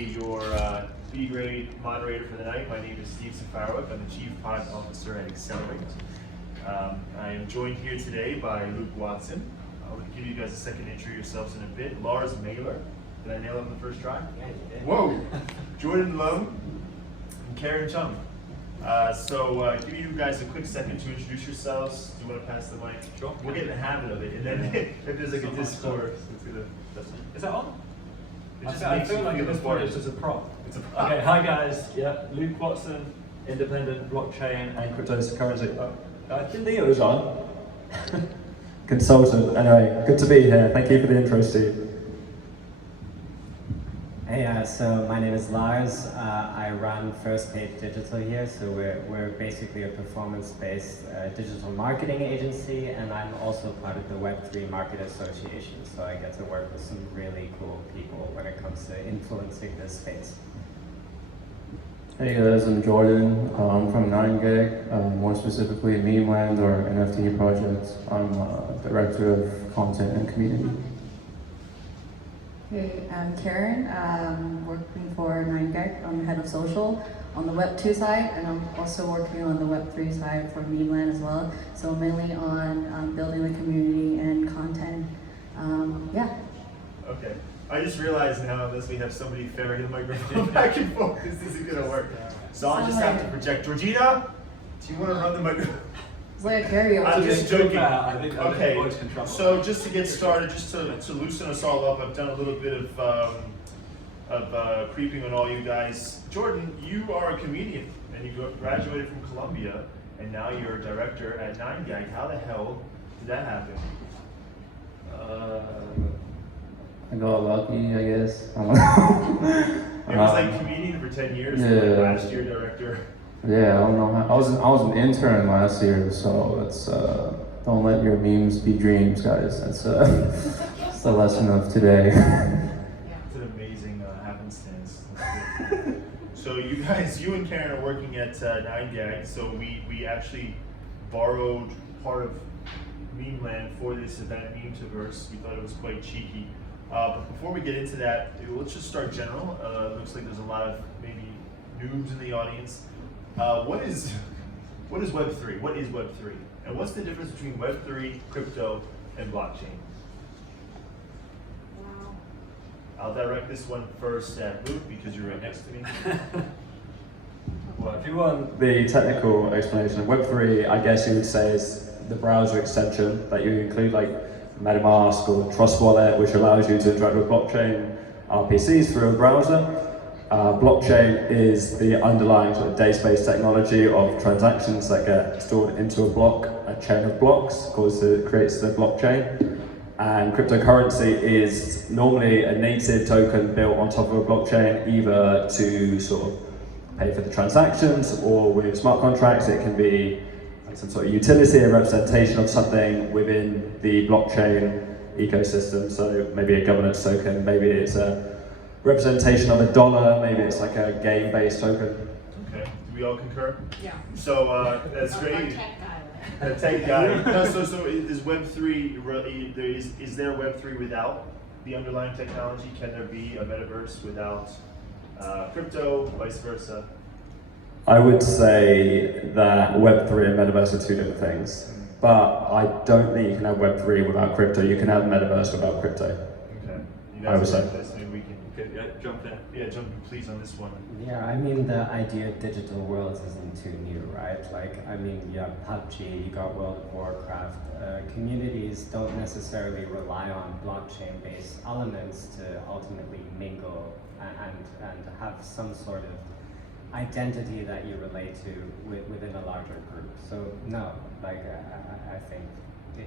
Your B-grade moderator for the night. My name is Safarowic. I'm the Chief Product Officer at Xccelerate. I am joined here today by Luke Watson. I'll give you guys a second to intro yourselves in a bit. Lars Maehler. Did I nail it on the first try? Yeah, you did. Whoa! Jordan Leung and Karen Cheng. Give you guys a quick second to introduce yourselves. Do you want to pass the mic? Sure. We'll get in the habit of it, and then if there's like a Discord, it's gonna. Is that on? I feel like at this point it's just a prop. It's a prop. Okay, hi guys. Yeah, Luke Watson, independent blockchain and cryptocurrency. I didn't think it was on. Consultant. Anyway, good to be here. Thank you for the intro, Steve. Hey, so my name is Lars. I run First Page Digital here, so we're basically a performance-based digital marketing agency, and I'm also part of the Web3 Market Association, so I get to work with some really cool people when it comes to influencing this space. Hey guys, I'm Jordan. I'm from 9gag, more specifically Memeland or NFT projects. I'm Director of Content and Community. Hey, I'm Karen, working for 9gag. I'm head of social on the Web2 side, and I'm also working on the Web3 side for Memeland as well. So mainly on building the community and content. Yeah. Okay. I just realized now, unless we have somebody ferry the microphone back and forth, this isn't going to work. So I'll just have to project. Georgina, do you want to run the microphone? It's like a karaoke. I'm just joking. I think Okay, voice control. so just to get started, just to loosen us all up, I've done a little bit of creeping on all you guys. Jordan, you are a comedian, and you graduated from Columbia, and now you're a director at 9gag. How the hell did that happen? I got lucky, I guess. I don't know. It was like comedian for 10 years, Yeah. and like last year director. Yeah, I don't know how. I was an intern last year, so it's don't let your memes be dreams, guys. That's that's the lesson of today. It's an amazing happenstance. So you guys, you and Karen are working at 9gag, so we actually borrowed part of Memeland for this event, Memetaverse. We thought it was quite cheeky. But before we get into that, let's just start general. Looks like there's a lot of maybe noobs in the audience. What is Web3? What is Web3? And what's the difference between Web3, crypto, and blockchain? Wow. I'll direct this one first at Luke because you're right next to me. Well, if you want the technical explanation of Web3, I guess you would say is the browser extension that you include, like Metamask or Trust Wallet, which allows you to interact with blockchain RPCs through a browser. Blockchain is the underlying sort of database technology of transactions that get stored into a block, a chain of blocks, creates the blockchain. And cryptocurrency is normally a native token built on top of a blockchain, either to sort of pay for the transactions, or with smart contracts it can be some sort of utility, a representation of something within the blockchain ecosystem. So maybe a governance token, maybe it's a representation of a dollar, maybe it's like a game-based token. Okay, do we all concur? Yeah. So that's great. A tech guy. No, so is Web3 really? Is there Web3 without the underlying technology? Can there be a metaverse without crypto, vice versa? I would say that Web3 and Metaverse are two different things, but I don't think you can have Web3 without crypto. You can have Metaverse without crypto. Okay. You I would guys say. like this? Maybe we can Jump in. yeah, jump in please on this one. Yeah, I mean, the idea of digital worlds isn't too new, right? Like, I mean, you have PUBG, you got World of Warcraft. Communities don't necessarily rely on blockchain-based elements to ultimately mingle and have some sort of identity that you relate to within a larger group. So no, like I think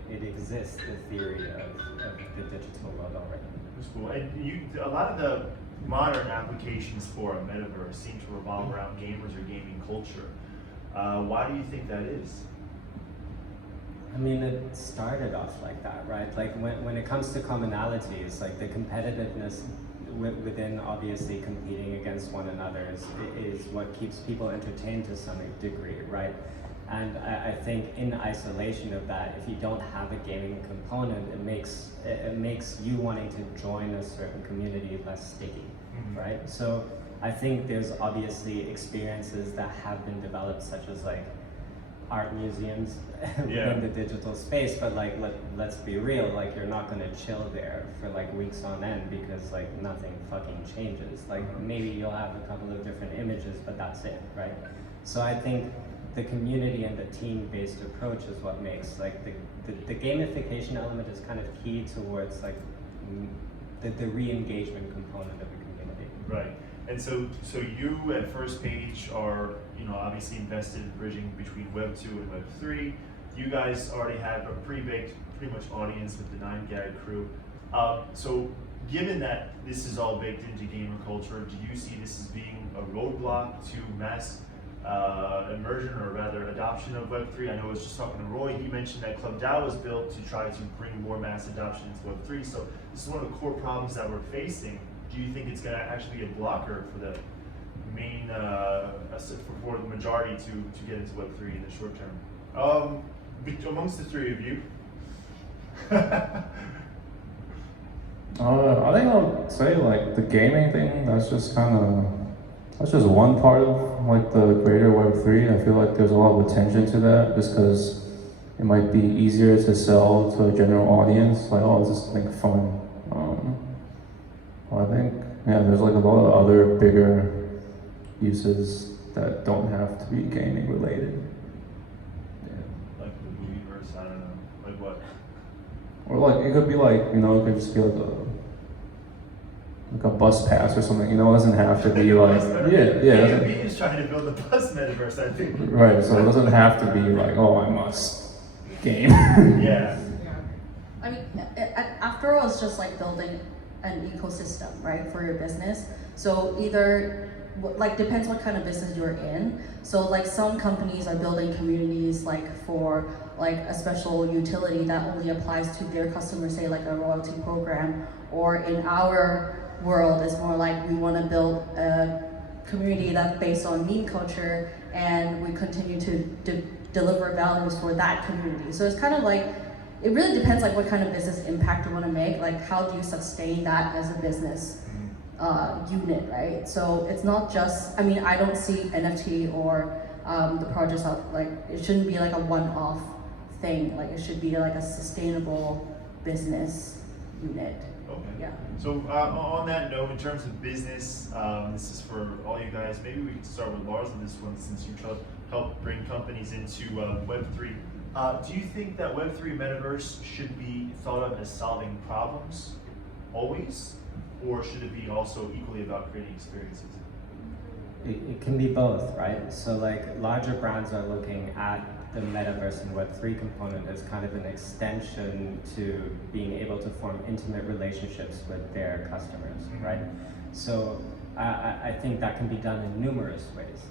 it exists, the theory of the digital world already. That's cool. And a lot of the modern applications for a metaverse seem to revolve around gamers or gaming culture. Why do you think that is? I mean, it started off like that, right? Like when it comes to commonalities, like the competitiveness within obviously competing against one another is what keeps people entertained to some degree, right? And I think in isolation of that, if you don't have a gaming component, it makes you wanting to join a certain community less sticky. right? So I think there's obviously experiences that have been developed, such as like art museums within the digital space, but like let's be real, like you're not gonna chill there for like weeks on end because like nothing fucking changes. Like maybe you'll have a couple of different images, but that's it, right? So I think the community and the team-based approach is what makes like the gamification element is kind of key towards like the re-engagement component of the community. Right. And so you at First Page are, you know, obviously invested in bridging between Web 2 and Web 3. You guys already have a pretty much audience with the 9gag crew. So given that this is all baked into gamer culture, do you see this as being a roadblock to mass immersion, or rather adoption of Web 3? I know I was just talking to Roy, he mentioned that Club DAO was built to try to bring more mass adoption into Web 3. So this is one of the core problems that we're facing. Do you think it's going to actually be a blocker for the main, for the majority to get into Web3 in the short term? Amongst the three of you. I think I'll say like the gaming thing, that's just one part of like the greater Web3. I feel like there's a lot of attention to that just because it might be easier to sell to a general audience, like, oh, it's just like fun. I think, yeah, there's like a lot of other bigger uses that don't have to be gaming related. Yeah. Like the Movieverse, I don't know, like what? Or like, it could be like, you know, it could just be like a bus pass or something, you know, it doesn't have to be like, yeah. He is trying to build a bus metaverse, I think. Right, so it doesn't have to be like, oh, I must game. Yeah. I mean, after all, it's just like building an ecosystem, right, for your business. So either, like, depends what kind of business you're in. So like some companies are building communities like for like a special utility that only applies to their customers, say like a royalty program, or in our world is more like we want to build a community that's based on meme culture and we continue to deliver values for that community. So it's kind of like, it really depends like what kind of business impact you want to make, like how do you sustain that as a business unit, right? So it's not just, I mean, I don't see NFT or the projects out, like it shouldn't be like a one-off thing, like it should be like a sustainable business unit. Okay. Yeah. So on that note, in terms of business, this is for all you guys. Maybe we can start with Lars on this one, since you helped bring companies into Web3. Do you think that Web3 Metaverse should be thought of as solving problems always, or should it be also equally about creating experiences? It can be both, right? So like larger brands are looking at the Metaverse and Web3 component as kind of an extension to being able to form intimate relationships with their customers, right? So I think that can be done in numerous ways.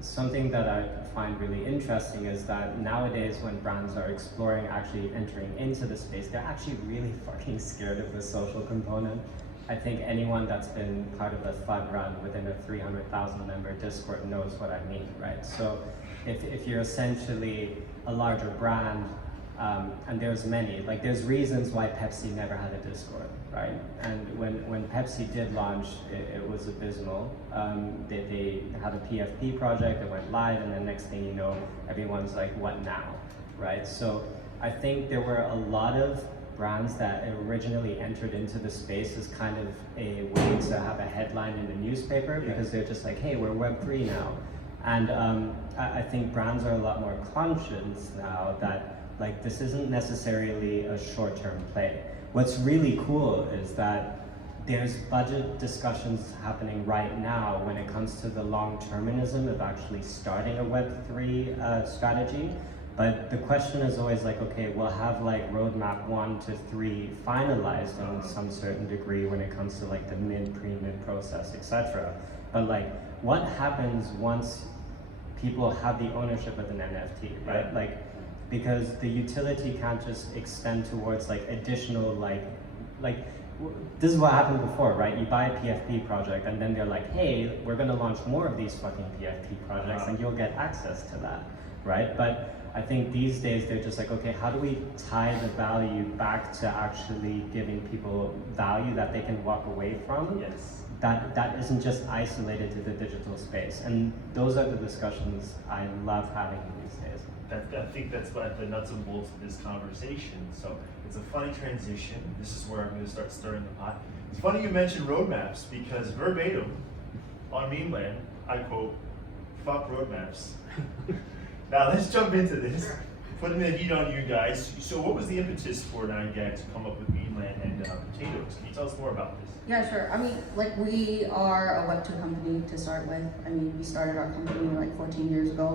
Something that I find really interesting is that nowadays when brands are exploring actually entering into the space, they're actually really fucking scared of the social component. I think anyone that's been part of a FUD run within a 300,000 member Discord knows what I mean, right? So if you're essentially a larger brand, and there's many, like there's reasons why Pepsi never had a Discord, right? And when Pepsi did launch, it was abysmal. They had a PFP project that went live, and then next thing you know, everyone's like, what now, right? So I think there were a lot of brands that originally entered into the space as kind of a way to have a headline in the newspaper, because they're just like, hey, we're Web3 now. And I think brands are a lot more conscious now that like this isn't necessarily a short-term play. What's really cool is that there's budget discussions happening right now when it comes to the long-termism of actually starting a Web3 strategy. But the question is always like, okay, we'll have like roadmap 1 to 3 finalized on some certain degree when it comes to like the mid, pre-mid process, etc. But like, what happens once people have the ownership of an NFT, right? Like, because the utility can't just extend towards like additional this is what happened before, right? You buy a PFP project and then they're like, hey, we're gonna launch more of these fucking PFP projects and you'll get access to that, right? But I think these days they're just like, okay, how do we tie the value back to actually giving people value that they can walk away from? Yes. that isn't just isolated to the digital space. And those are the discussions I love having these days. I think that's what the nuts and bolts of this conversation. So it's a funny transition. This is where I'm going to start stirring the pot. It's funny you mentioned roadmaps because verbatim on Memeland, I quote, "Fuck roadmaps." Now let's jump into this. Putting the heat on you guys. So what was the impetus for 9gag to come up with Memeland and potatoes? Can you tell us more about this? Yeah, sure. I mean, like we are a Web2 company to start with. I mean, we started our company like 14 years ago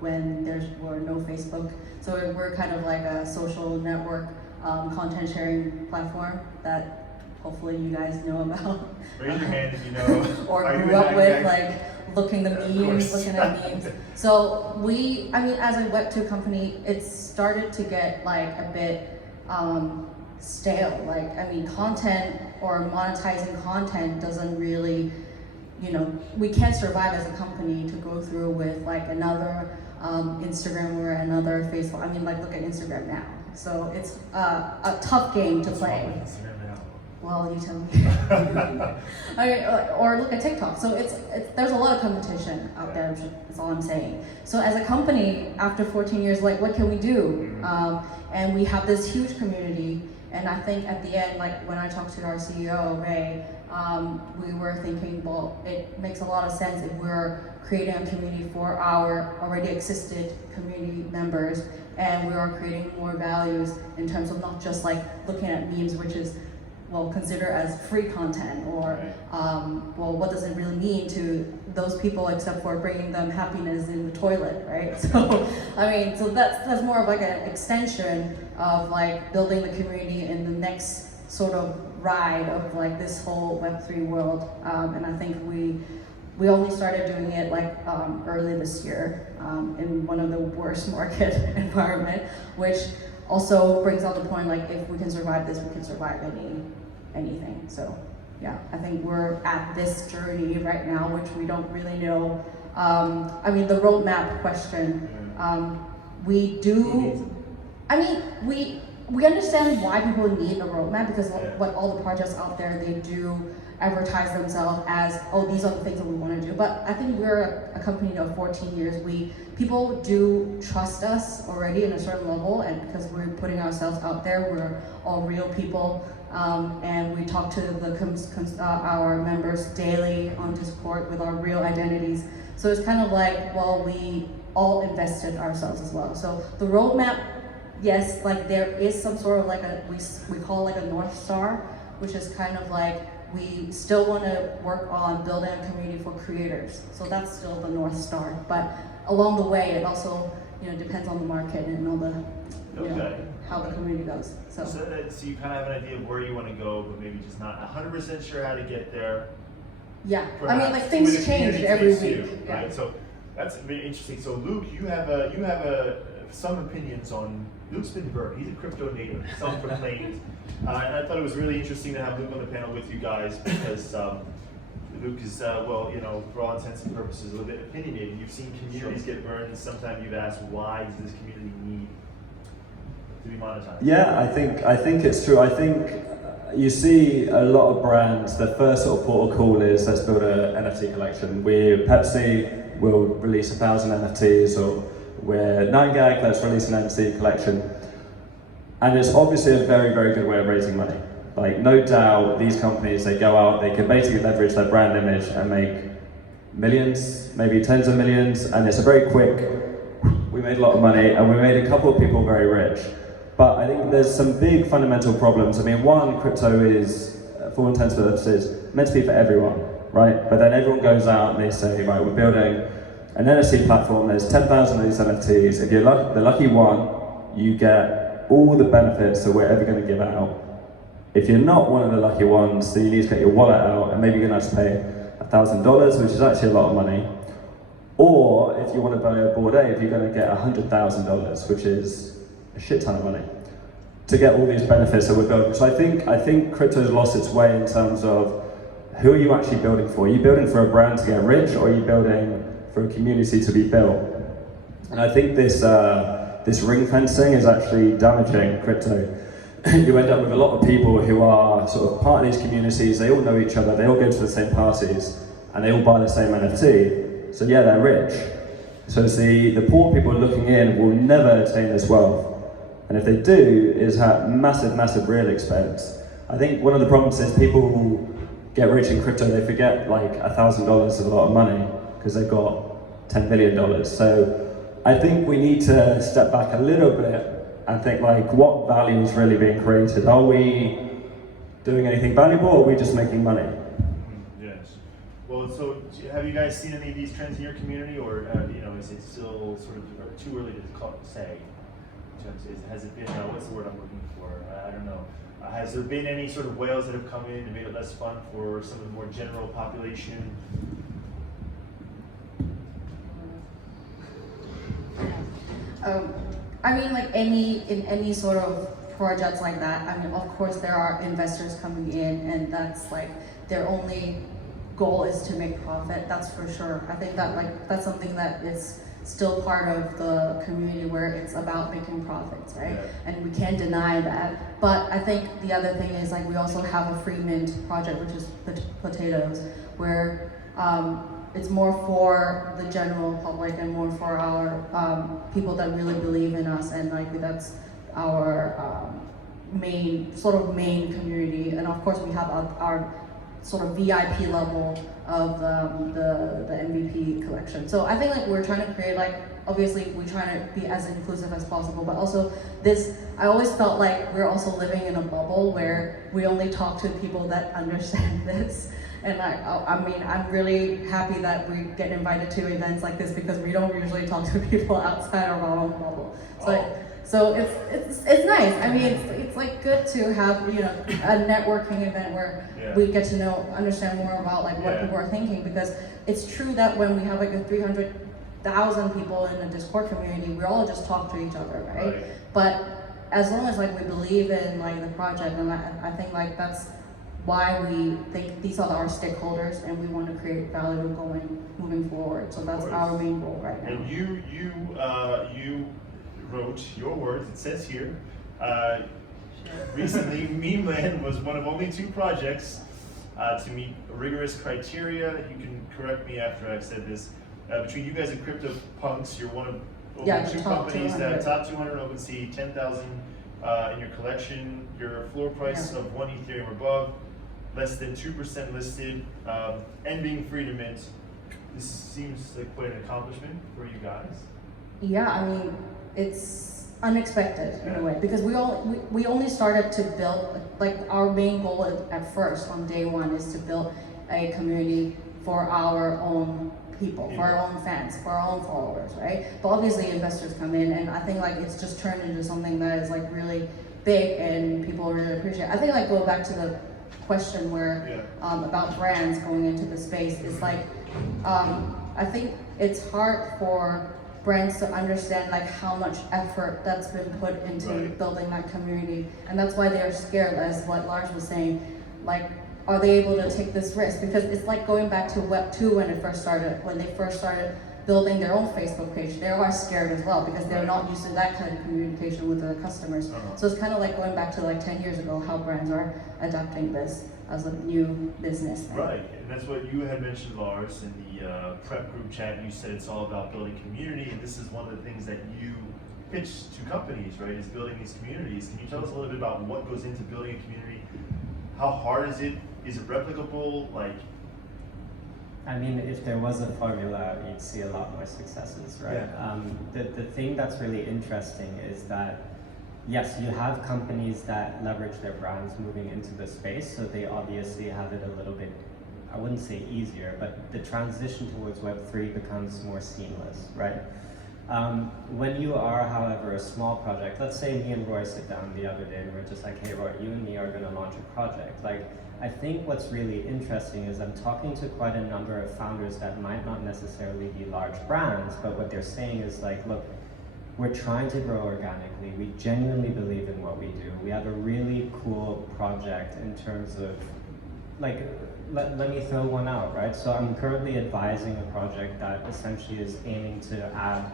when there were no Facebook. So we're kind of like a social network content sharing platform that hopefully you guys know about. Raise your hand if you know. Or Are you grew in up with, 9gag? like looking the memes, looking at memes. So I mean, as a Web2 company, it started to get like a bit stale. Like, I mean, content or monetizing content doesn't really, you know, we can't survive as a company to go through with like another Instagram or another Facebook. I mean, like look at Instagram now. So it's a tough game to play. Well, you tell me. I mean, or look at TikTok. So it's there's a lot of competition out there. That's all I'm saying. So as a company, after 14 years, like what can we do? And we have this huge community. And I think at the end, like when I talked to our CEO, Ray, we were thinking, well, it makes a lot of sense if we're creating a community for our already existed community members, and we are creating more values in terms of not just like looking at memes, which is well considered as free content, or well, what does it really mean to those people except for bringing them happiness in the toilet, right? So I mean, so that's more of like an extension of like building the community in the next sort of ride of like this whole Web3 world. And I think we only started doing it like early this year in one of the worst market environment, which also brings out the point, like if we can survive this, we can survive anything. So yeah, I think we're at this journey right now, which we don't really know. I mean, the roadmap question, we do, I mean, we understand why people need a roadmap because what all the projects out there, they do advertise themselves as, oh, these are the things that we want to do. But I think we're a company of 14 years. People do trust us already in a certain level, and because we're putting ourselves out there, we're all real people, and we talk to our members daily on Discord with our real identities. So it's kind of like, well, we all invested ourselves as well. So the roadmap, yes, like there is some sort of like we call like a North Star, which is kind of like, we still want to work on building a community for creators. So that's still the North Star. But along the way, it also, you know, depends on the market and all the, you know, how the community goes. So you kind of have an idea of where you want to go, but maybe just not 100% sure how to get there. Yeah, Perhaps. I mean, like things change every week. Right, Yeah. so that's very interesting. So Luke, you have some opinions on. Luke's been burnt. He's a crypto native, self-proclaimed, and I thought it was really interesting to have Luke on the panel with you guys because Luke is, well, you know, for all intents and purposes, a little bit opinionated. You've seen communities get burned, and sometimes you've asked, why does this community need to be monetized? Yeah, I think it's true. I think you see a lot of brands, the first sort of port of call is, let's build an NFT collection. Pepsi will release 1,000 NFTs, or we're 9gag, let's release an NFT collection. And it's obviously a very, very good way of raising money. Like, no doubt, these companies, they go out, they can basically leverage their brand image and make millions, maybe tens of millions, and it's a very quick, we made a lot of money, and we made a couple of people very rich. But I think there's some big fundamental problems. I mean, one, crypto is, for all intents and purposes, meant to be for everyone, right? But then everyone goes out and they say, right, we're building an NFT platform, there's 10,000 of these NFTs. If you're the lucky one, you get all the benefits that we're ever going to give out. If you're not one of the lucky ones, then you need to get your wallet out, and maybe you're going to have to pay $1,000, which is actually a lot of money. Or if you want to buy a Bored Ape, you're going to get $100,000, which is a shit ton of money, to get all these benefits that we're building. So I think crypto's lost its way in terms of who are you actually building for? Are you building for a brand to get rich, or are you building for a community to be built? And I think this ring fencing is actually damaging crypto. you end up with a lot of people who are sort of part of these communities, they all know each other, they all go to the same parties, and they all buy the same NFT. So yeah, they're rich. So it's the poor people looking in will never attain this wealth. And if they do, it's at massive, massive real expense. I think one of the problems is people who get rich in crypto, they forget like $1,000 is a lot of money because they've got $10 billion. So I think we need to step back a little bit and think like, what value is really being created? Are we doing anything valuable, or are we just making money? Yes. Well, so have you guys seen any of these trends in your community, or is it still sort of too early to say? Has it been, what's the word I'm looking for? I don't know. Has there been any sort of whales that have come in and made it less fun for some of the more general population? I mean, like in any sort of projects like that, I mean, of course there are investors coming in, and that's like their only goal is to make profit. That's for sure. I think that that's something that is still part of the community where it's about making profits, right? Yeah. And we can't deny that. But I think the other thing is like we also have a free mint project, which is potatoes, where it's more for the general public and more for our people that really believe in us, and like that's our main community. And of course we have our sort of VIP level of the MVP collection. So I think like we're trying to create, like, obviously we're trying to be as inclusive as possible, but also I always felt like we're also living in a bubble where we only talk to people that understand this. And I mean, I'm really happy that we get invited to events like this because we don't usually talk to people outside of our own bubble. So it's nice. I mean, it's like good to have, a networking event where we get to understand more about like what people are thinking, because it's true that when we have like a 300,000 people in a Discord community, we all just talk to each other, right? But as long as like we believe in like the project, and I think like that's why we think these are our stakeholders, and we want to create value moving forward. So that's our main goal right now. And you wrote your words. It says here, recently Memeland was one of only 2 projects to meet rigorous criteria. You can correct me after I've said this. Between you guys and CryptoPunks, you're one of only 2 companies that top 200 OpenSea, 10,000 in your collection, your floor price of 1 Ethereum or above, less than 2% listed, and being free to mint. This seems like quite an accomplishment for you guys. Yeah, I mean, it's unexpected in a way, because we only started to build, like, our main goal at first on day 1 is to build a community for our own people, for our own fans, for our own followers, right? But obviously investors come in, and I think like it's just turned into something that is like really big and people really appreciate. I think like go back to the question where about brands going into the space, is like I think it's hard for brands to understand like how much effort that's been put into building that community, and that's why they're scared, as what Lars was saying, like, are they able to take this risk? Because it's like going back to Web2 when they first started building their own Facebook page. They are scared as well because they're not used to that kind of communication with their customers. So it's kind of like going back to like 10 years ago, how brands are adapting this as a new business thing. Right, and that's what you had mentioned, Lars, in the prep group chat. You said it's all about building community, and this is one of the things that you pitch to companies, right, is building these communities. Can you tell us a little bit about what goes into building a community? How hard is it? Is it replicable? Like, I mean, if there was a formula, you'd see a lot more successes, right? The thing that's really interesting is that, yes, you have companies that leverage their brands moving into the space, so they obviously have it a little bit, I wouldn't say easier, but the transition towards Web3 becomes more seamless, right? When you are, however, a small project, let's say me and Roy sit down the other day and we're just like, hey Roy, you and me are gonna launch a project. Like, I think what's really interesting is I'm talking to quite a number of founders that might not necessarily be large brands, but what they're saying is like, look, we're trying to grow organically. We genuinely believe in what we do. We have a really cool project in terms of, like, let me throw one out, right? So I'm currently advising a project that essentially is aiming to add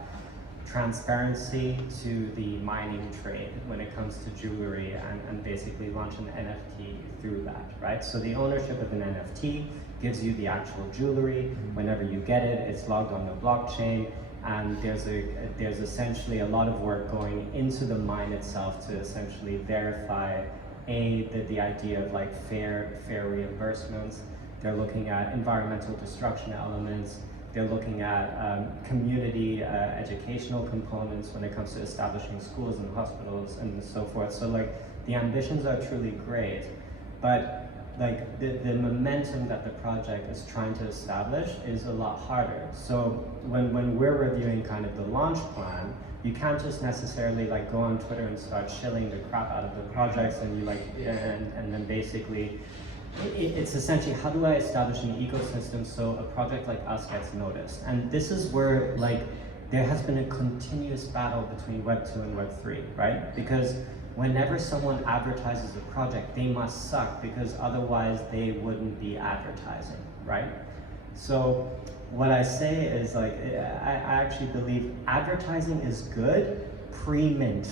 transparency to the mining trade when it comes to jewelry, and basically launch an NFT through that, right? So the ownership of an NFT gives you the actual jewelry. Whenever you get it, it's logged on the blockchain, and there's essentially a lot of work going into the mine itself to essentially verify the idea of like fair reimbursements. They're looking at environmental destruction elements. They're looking at community educational components when it comes to establishing schools and hospitals and so forth. So like the ambitions are truly great, but like the momentum that the project is trying to establish is a lot harder. So when we're reviewing kind of the launch plan, you can't just necessarily like go on Twitter and start shilling the crap out of the projects, and you like and then basically it's essentially, how do I establish an ecosystem so a project like us gets noticed? And this is where like there has been a continuous battle between Web 2 and Web 3, right? Because whenever someone advertises a project, they must suck, because otherwise they wouldn't be advertising, right? So what I say is like, I actually believe advertising is good pre-mint.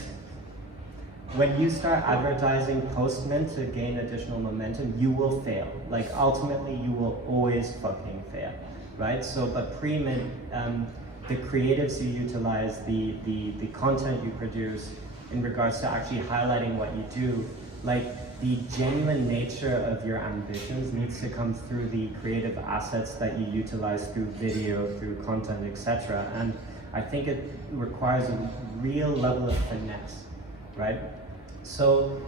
When you start advertising post-mint to gain additional momentum, you will fail. Like ultimately, you will always fucking fail, right? So, but pre-mint, the creatives you utilize, the content you produce in regards to actually highlighting what you do, like the genuine nature of your ambitions needs to come through the creative assets that you utilize through video, through content, etc. And I think it requires a real level of finesse, right? So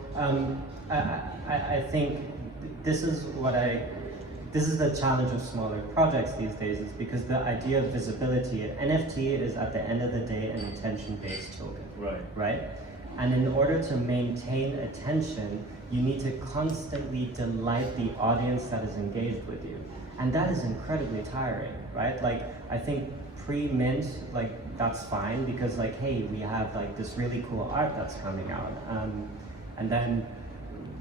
I think this is the challenge of smaller projects these days, is because the idea of visibility, NFT is at the end of the day an attention-based token, right? And in order to maintain attention, you need to constantly delight the audience that is engaged with you. And that is incredibly tiring, right? Like, I think pre-mint, like, that's fine, because like, hey, we have like this really cool art that's coming out. And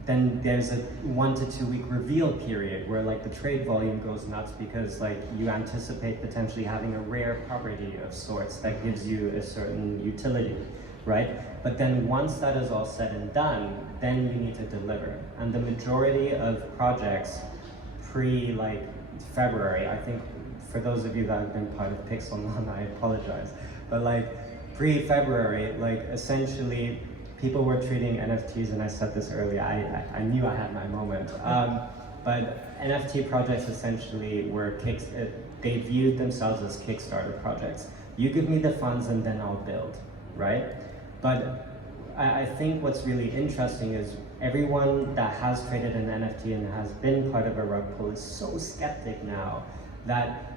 then there's a 1 to 2 week reveal period where like the trade volume goes nuts, because like you anticipate potentially having a rare property of sorts that gives you a certain utility, right? But then once that is all said and done, then you need to deliver. And the majority of projects pre like February, I think for those of you that have been part of Pixelmon, I apologize, but like pre-February, like essentially people were treating NFTs, and I said this earlier, I knew I had my moment, but NFT projects essentially were they viewed themselves as Kickstarter projects. You give me the funds and then I'll build, right? But I think what's really interesting is everyone that has traded an NFT and has been part of a rug pull is so skeptic now that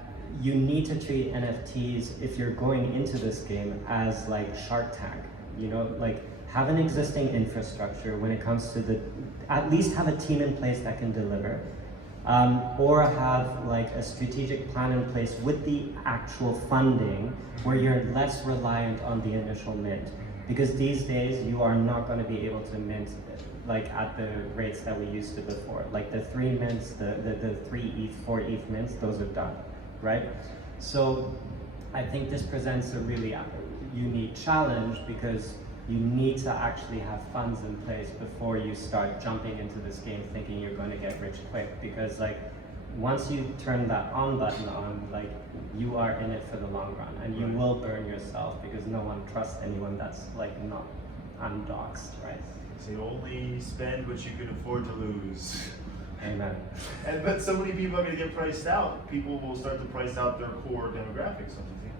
you need to treat NFTs, if you're going into this game, as like Shark Tank, you know, like have an existing infrastructure when it comes to at least have a team in place that can deliver, or have like a strategic plan in place with the actual funding where you're less reliant on the initial mint. Because these days you are not going to be able to mint like at the rates that we used to before. Like the 3 mints, the 3 ETH, 4 ETH mints, those are done, right? So I think this presents a really unique challenge, because you need to actually have funds in place before you start jumping into this game thinking you're going to get rich quick. Because like once you turn that on button on, like you are in it for the long run, and you will burn yourself, because no one trusts anyone that's like not undoxed, right? So you only spend what you can afford to lose. Amen. But so many people are going to get priced out. People will start to price out their core demographics, don't you think?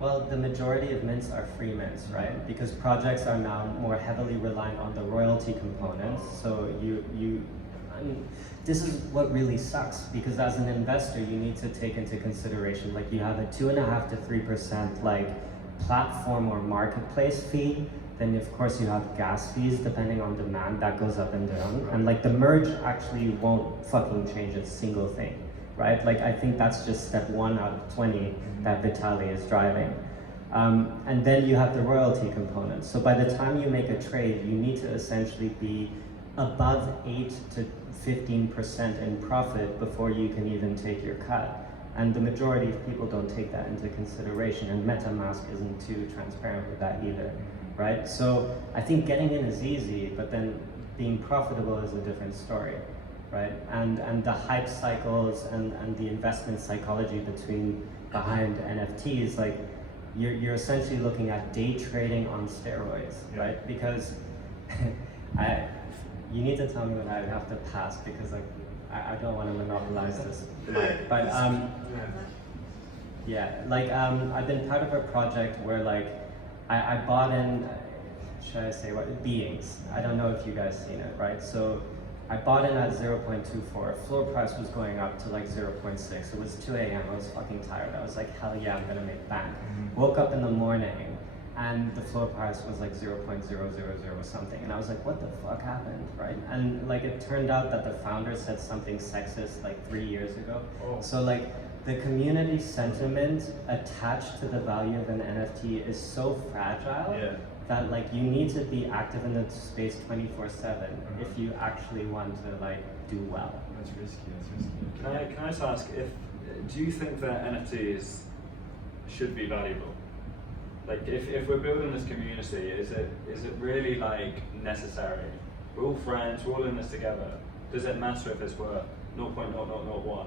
Well, the majority of mints are free mints, right? Because projects are now more heavily reliant on the royalty components. So I mean, this is what really sucks, because as an investor, you need to take into consideration, like you have a 2.5% to 3% like platform or marketplace fee. Then of course you have gas fees depending on demand, that goes up and down. And like the merge actually won't fucking change a single thing, right? Like I think that's just step 1 out of 20 that Vitaly is driving. And then you have the royalty component. So by the time you make a trade, you need to essentially be above 8 to 15% in profit before you can even take your cut. And the majority of people don't take that into consideration, and MetaMask isn't too transparent with that either, right? So I think getting in is easy, but then being profitable is a different story, right? And the hype cycles and the investment psychology behind NFTs, like you're essentially looking at day trading on steroids, right? Because you need to tell me when I have to pass, because like I don't want to monopolize this mic. But yeah, like I've been part of a project where like I bought in, should I say what, beings. I don't know if you guys seen it, right? So I bought in at 0.24. Floor price was going up to like 0.6. It was 2 a.m. I was fucking tired. I was like, hell yeah, I'm gonna make bank. Woke up in the morning and the floor price was like 0.000 something. And I was like, what the fuck happened, right? And like it turned out that the founder said something sexist like 3 years ago. So like the community sentiment attached to the value of an NFT is so fragile that like you need to be active in the space 24/7 if you actually want to like do well. That's risky. Can I just ask, do you think that NFTs should be valuable? Like if we're building this community, is it really like necessary? We're all friends, we're all in this together. Does it matter if it's worth 0.0001?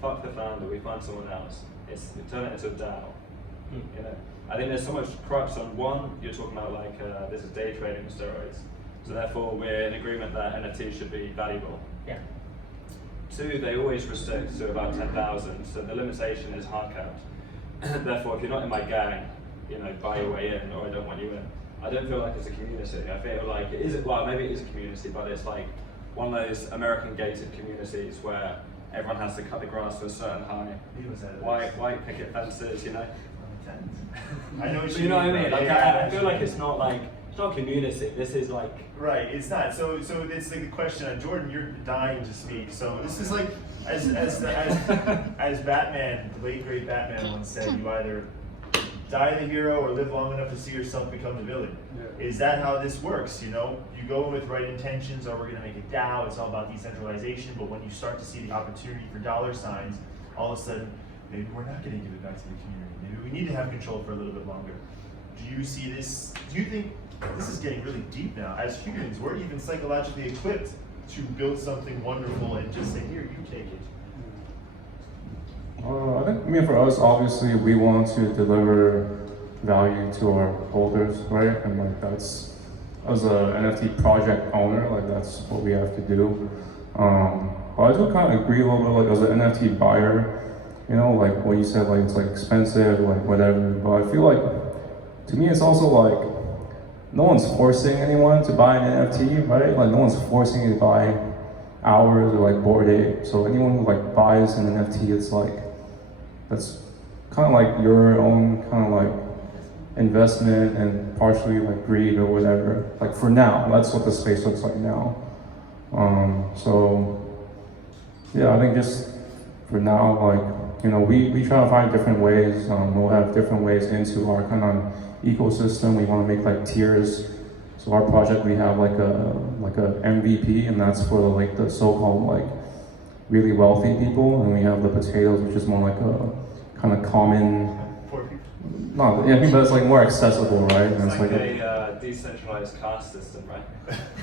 Fuck the founder, we find someone else. We turn it into a DAO. You know, I think there's so much crux on one. You're talking about like this is day trading with steroids, so therefore we're in agreement that NFTs should be valuable. Yeah. 2, they always restrict to about 10,000, so the limitation is hard capped. Therefore, if you're not in my gang, you know, buy your way in, or I don't want you in. I don't feel like it's a community. I feel like it is. Well, maybe it is a community, but it's like one of those American gated communities where everyone has to cut the grass to a certain height. White picket fences, you know. I know what you know what I mean. Like I feel like it's not community. This is like right. It's not. So it's like the question. Jordan, you're dying to speak. So this is like as Batman, the late great Batman once said, you either die the hero or live long enough to see yourself become the villain. Yeah. Is that how this works? You know, you go with right intentions, or we're going to make a DAO. It's all about decentralization. But when you start to see the opportunity for dollar signs, all of a sudden, maybe we're not going to give it back to the community. Maybe we need to have control for a little bit longer. Do you see this? Do you think this is getting really deep now? As humans, we're even psychologically equipped to build something wonderful and just say, here, you take it. I mean, for us, obviously, we want to deliver value to our holders, right? And like that's, as a NFT project owner, like that's what we have to do. But I do kind of agree a little bit, like as an NFT buyer, you know, like what you said, like it's like expensive, like whatever. But I feel like, to me, it's also like no one's forcing anyone to buy an NFT, right? Like no one's forcing you to buy hours or like Bored Ape. So anyone who like buys an NFT, it's like that's kind of like your own kind of like investment and partially like greed or whatever. Like for now, that's what the space looks like now. So yeah, I think just for now, like, you know, we try to find different ways. We'll have different ways into our kind of ecosystem. We want to make like tiers. So our project, we have like a MVP, and that's for like the so-called like really wealthy people, and we have the potatoes, which is more like a kind of common. No, yeah, I think that's like more accessible, right? It's like a decentralized caste system, right?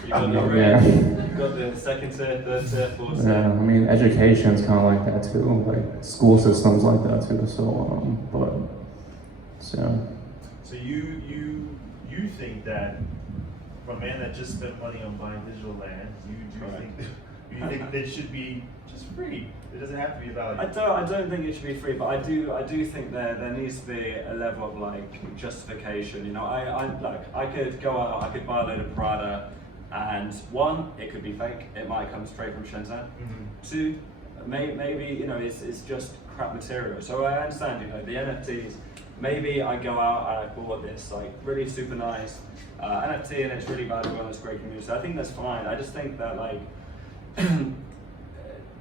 You got you've got the second tier, third tier, fourth tier. Yeah, I mean, education's kind of like that too. Like school systems like that too. So, So you think that from a man that just spent money on buying digital land, you think that it should be just free? It doesn't have to be valuable. I don't think it should be free, but I do think there needs to be a level of like justification. You know, I could go out, I could buy a load of Prada, and 1, it could be fake. It might come straight from Shenzhen. 2, maybe you know it's just crap material. So I understand, you know, the NFTs. Maybe I go out and I bought this like really super nice NFT, and it's really valuable and it's great community. So I think that's fine. I just think that like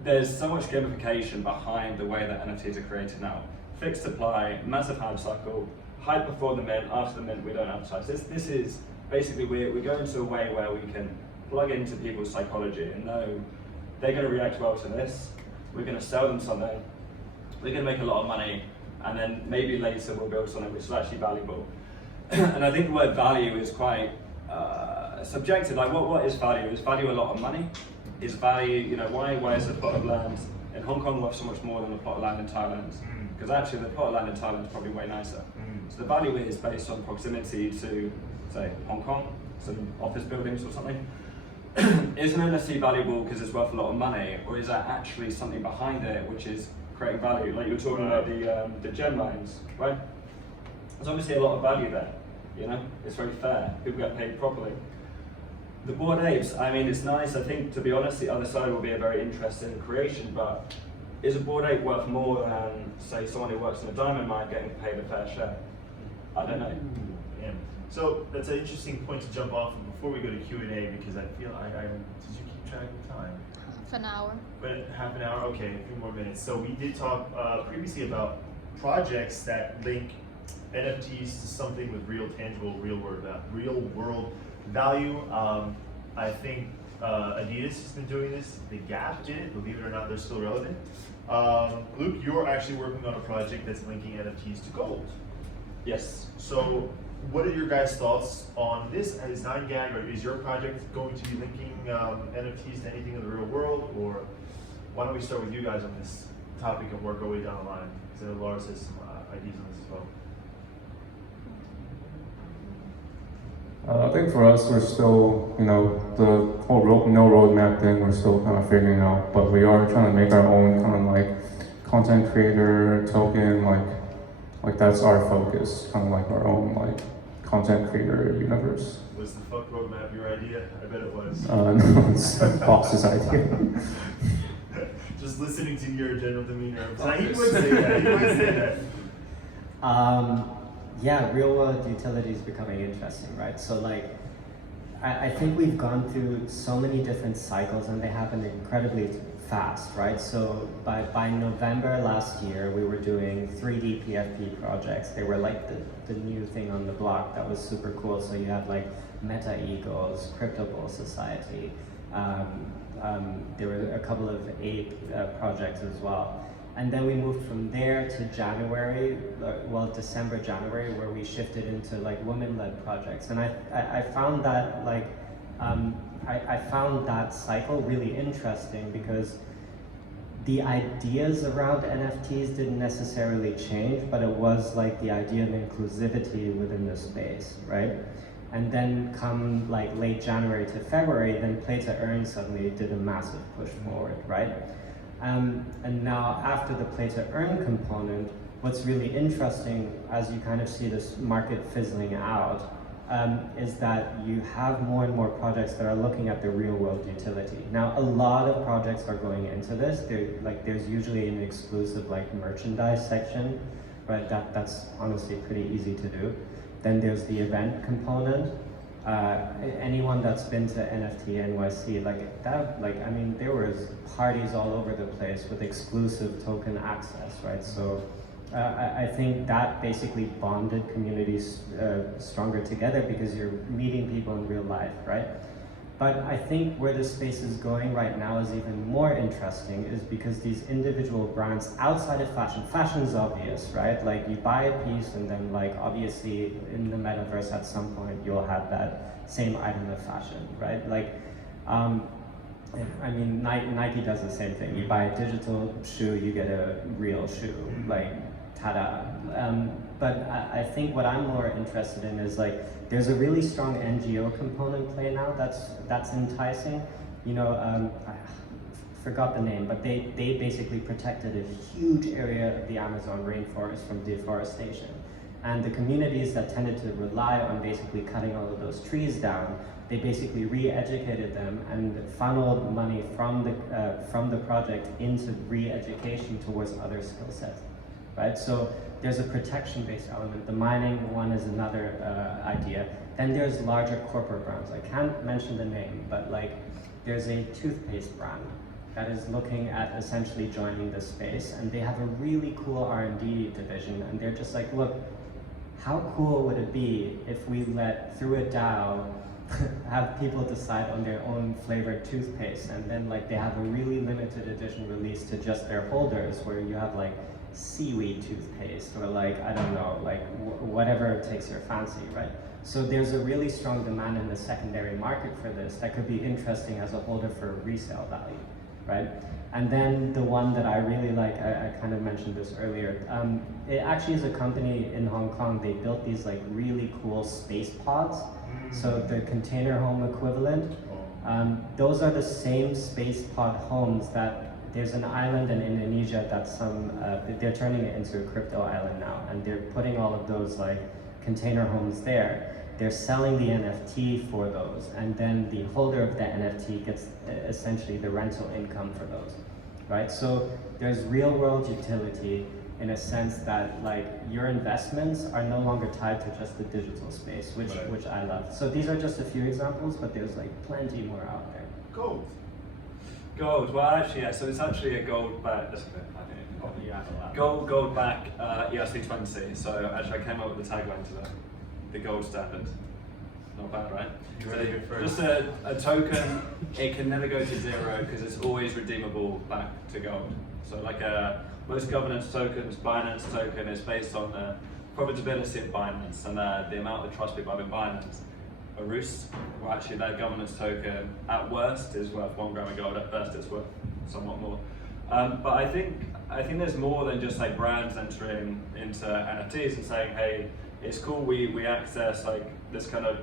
there's so much gamification behind the way that NFTs are created now. Fixed supply, massive hype cycle, hype before the mint, after the mint we don't advertise. This is basically we're going to a way where we can plug into people's psychology and know they're going to react well to this. We're going to sell them something, we're going to make a lot of money, and then maybe later we'll build something which is actually valuable. And I think the word value is quite subjective. Like, what is value? Is value a lot of money? Is value, why is a plot of land in Hong Kong worth so much more than a plot of land in Thailand? Because actually the plot of land in Thailand is probably way nicer. So the value is based on proximity to, say, Hong Kong, some office buildings or something. Is an NFT valuable because it's worth a lot of money, or is there actually something behind it which is creating value? Like you were talking about the gem mines, right? There's obviously a lot of value there, it's very fair, people get paid properly. The Bored Apes, I mean, it's nice. I think, to be honest, the other side will be a very interesting creation, but is a Bored Ape worth more than, say, someone who works in a diamond mine getting paid a fair share? I don't know. Yeah. So that's an interesting point to jump off of before we go to Q&A, because I feel did you keep track of time? Half an hour. But half an hour, okay, a few more minutes. So we did talk previously about projects that link NFTs to something with real, tangible, real world value. I think Adidas has been doing this. The Gap did it. Believe it or not, they're still relevant. Luke, you're actually working on a project that's linking NFTs to gold. Yes. So, what are your guys' thoughts on this? Is 9gag, or is your project going to be linking NFTs to anything in the real world? Or why don't we start with you guys on this topic and work our way down the line? Because I know Lars has some ideas on this as well. I think for us, we're still, the whole no roadmap thing, we're still kind of figuring out, but we are trying to make our own kind of like content creator token, like that's our focus, kind of like our own like content creator universe. Was the fuck roadmap your idea? I bet it was. No, it's Fox's idea. Just listening to your general demeanor. He would say that. He would say that. Yeah, real world utility is becoming interesting, right? So like, I think we've gone through so many different cycles and they happen incredibly fast, right? So by November last year, we were doing 3D PFP projects. They were like the new thing on the block that was super cool. So you had like Meta Eagles, Crypto Bull Society. There were a couple of ape projects as well. And then we moved from there to January, December, January, where we shifted into like women-led projects. And I found that like, I found that cycle really interesting because the ideas around NFTs didn't necessarily change, but it was like the idea of inclusivity within the space, right? And then come like late January to February, then Play to Earn suddenly did a massive push forward, right? And now after the Play to Earn component, what's really interesting as you kind of see this market fizzling out is that you have more and more projects that are looking at the real world utility. Now a lot of projects are going into this. There's usually an exclusive like merchandise section, right? That's honestly pretty easy to do. Then there's the event component. Anyone that's been to NFT NYC, I mean, there was parties all over the place with exclusive token access, right? So I think that basically bonded communities stronger together because you're meeting people in real life, right? But I think where the space is going right now is even more interesting is because these individual brands outside of fashion is obvious, right? Like you buy a piece and then like obviously in the metaverse at some point you'll have that same item of fashion, right? Like, I mean, Nike does the same thing. You buy a digital shoe, you get a real shoe, like ta-da. But I think what I'm more interested in is like, there's a really strong NGO component play now that's enticing. I forgot the name, but they basically protected a huge area of the Amazon rainforest from deforestation. And the communities that tended to rely on basically cutting all of those trees down, they basically re-educated them and funneled money from the project into re-education towards other skill sets, right? So there's a protection-based element. The mining one is another idea. Then there's larger corporate brands. I can't mention the name, but like there's a toothpaste brand that is looking at essentially joining this space, and they have a really cool R&D division, and they're just like, look, how cool would it be if we let, through a DAO, have people decide on their own flavored toothpaste, and then like they have a really limited edition release to just their holders, where you have like seaweed toothpaste or like, I don't know, like whatever takes your fancy, right? So there's a really strong demand in the secondary market for this that could be interesting as a holder for resale value, right? And then the one that I really like, I kind of mentioned this earlier, it actually is a company in Hong Kong. They built these like really cool space pods. So the container home equivalent, those are the same space pod homes that there's an island in Indonesia that's they're turning it into a crypto island now, and they're putting all of those like container homes there. They're selling the NFT for those, and then the holder of that NFT gets essentially the rental income for those, right? So there's real world utility in a sense that like your investments are no longer tied to just the digital space, which I love. So these are just a few examples, but there's like plenty more out there. Gold. Gold, well actually, yeah, so it's actually a gold back, gold back ERC20. So actually I came up with the tagline today, the gold standard. Not bad, right? So just a token, it can never go to zero because it's always redeemable back to gold. So like most governance tokens, Binance token is based on the profitability of Binance and the amount of trust people have in Binance. A Roost, well actually their governance token at worst is worth 1 gram of gold, at best it's worth somewhat more. But I think there's more than just like brands entering into NFTs and saying, hey, it's cool we access like this kind of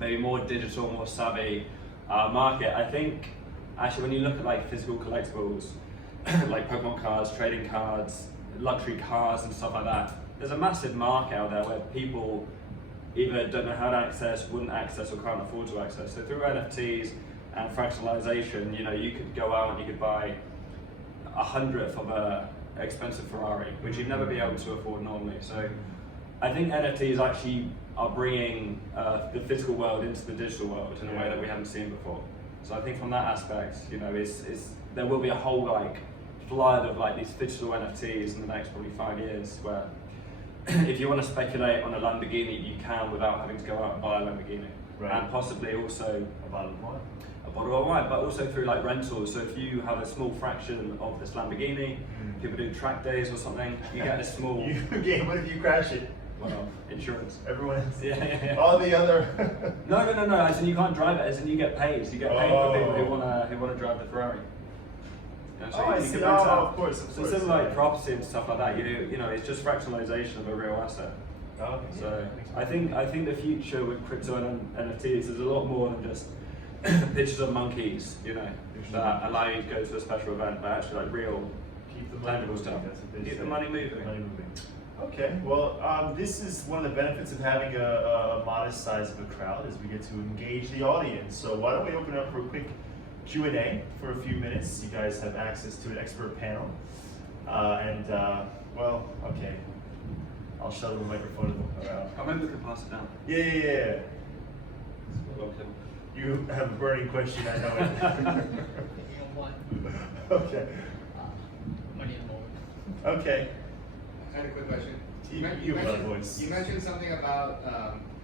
maybe more digital, more savvy market. I think actually when you look at like physical collectibles, like Pokemon cards, trading cards, luxury cars and stuff like that, there's a massive market out there where people either don't know how to access, wouldn't access, or can't afford to access. So through NFTs and fractionalization, you know, you could go out and you could buy 100th of a expensive Ferrari, which you'd never be able to afford normally. So I think NFTs actually are bringing the physical world into the digital world in a way that we haven't seen before. So I think from that aspect, you know, there will be a whole like flood of like these digital NFTs in the next probably 5 years, where if you want to speculate on a Lamborghini, you can without having to go out and buy a Lamborghini, and possibly also a bottle of wine. A bottle of wine, but also through like rentals. So if you have a small fraction of this Lamborghini, people do track days or something, you get a small. What if you crash it? Well, insurance. Everyone else. Yeah. All the other. No. As in you can't drive it. As in you get paid. You get paid for people who wanna drive the Ferrari. You know, so I you see. can rent out. Of course. So instead of like property and stuff like that, you know, it's just fractionalization of a real asset. Okay. So I think the future with crypto and NFTs is a lot more than just pictures of monkeys, you know, that allow you to go to a special event, but actually like real, keep the money moving. stuff. Keep the money moving. Okay, well, this is one of the benefits of having a modest size of a crowd, is we get to engage the audience. So why don't we open up for a quick Q&A for a few minutes. You guys have access to an expert panel. Well, okay, I'll shuttle the microphone around. I remember we could pass it down. Yeah. Welcome. You have a burning question, I know it. Okay. Okay. I had a quick question. You mentioned something about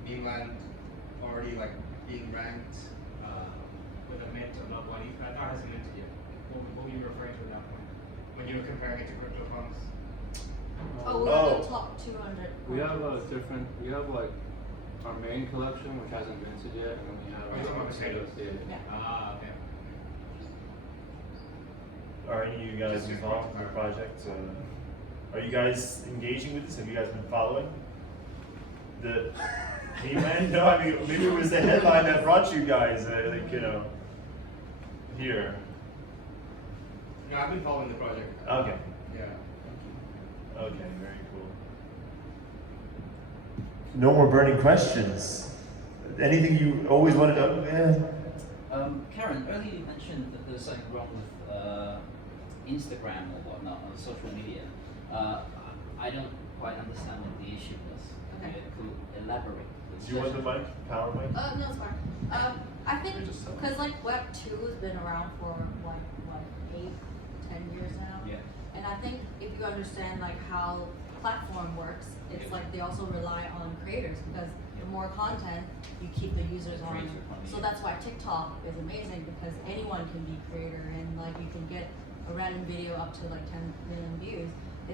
Memeland already like being ranked with a mint above one ETH. I thought it hasn't minted yet. What were you referring to at that point when you were comparing it to crypto funds? Oh, we're the top 200. We have we have like our main collection, which hasn't minted yet, and then we have Oh, potatoes. Yeah. Ah, okay. Are any of you guys involved in the project? Are you guys engaging with this? Have you guys been following the Memeland? No, I mean, maybe it was the headline that brought you guys, here. No, I've been following the project. Okay. Yeah. Okay, very cool. No more burning questions. Anything you always wanted to? Yeah. Karen, earlier you mentioned that there's something wrong with Instagram or whatnot, or social media. I don't quite understand what the issue was. Okay. Could you elaborate? Do you want the mic? Power mic? No, it's fine. I think because like Web 2 has been around for what 8, 10 years now. Yeah. And I think if you understand like how platform works, it's like they also rely on creators, because the more content you keep the users on. So that's why TikTok is amazing, because anyone can be creator, and like you can get a random video up to like 10 million views.